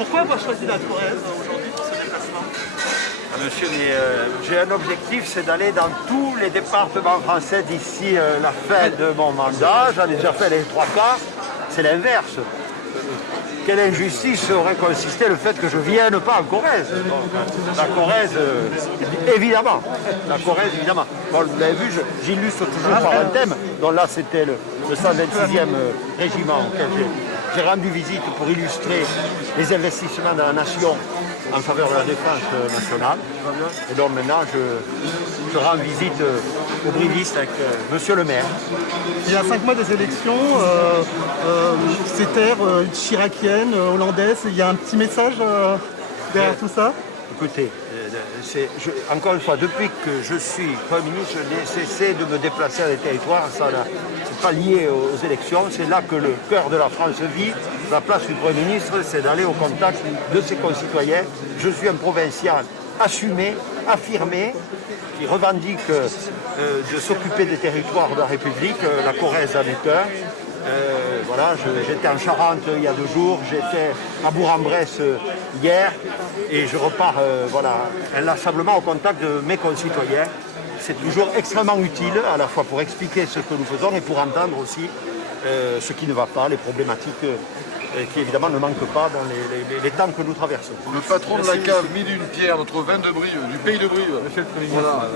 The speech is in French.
Pourquoi avoir choisi la Corrèze aujourd'hui pour ce déplacement? Monsieur, mais j'ai un objectif, c'est d'aller dans tous les départements français d'ici la fin de mon mandat. J'en ai déjà fait les 3 quarts. C'est l'inverse. Quelle injustice aurait consisté le fait que je ne vienne pas en Corrèze? La Corrèze, évidemment. La Corrèze, évidemment. Bon, vous l'avez vu, j'illustre toujours par un thème. Donc là, c'était le 126e régiment auquel j'ai rendu visite pour illustrer les investissements de la nation en faveur de la défense nationale. Et donc maintenant, je rends visite aux brivistes avec monsieur le maire. Il y a 5 mois des élections, ces terres chiraciennes, hollandaises, il y a un petit message derrière tout ça? Écoutez, encore une fois, depuis que je suis Premier ministre, je n'ai cessé de me déplacer à des territoires. Ça n'est pas lié aux élections. C'est là que le cœur de la France vit. La place du Premier ministre, c'est d'aller au contact de ses concitoyens. Je suis un provincial assumé, affirmé, qui revendique de s'occuper des territoires de la République. La Corrèze en est un. Voilà, j'étais en Charente il y a 2 jours, j'étais à Bourg-en-Bresse hier et je repars voilà, inlassablement au contact de mes concitoyens. C'est toujours extrêmement utile, à la fois pour expliquer ce que nous faisons et pour entendre aussi ce qui ne va pas, les problématiques qui évidemment ne manquent pas dans les temps que nous traversons. Le patron de la cave mis d'une pierre, notre vin de Brive, du pays de Brive. Voilà.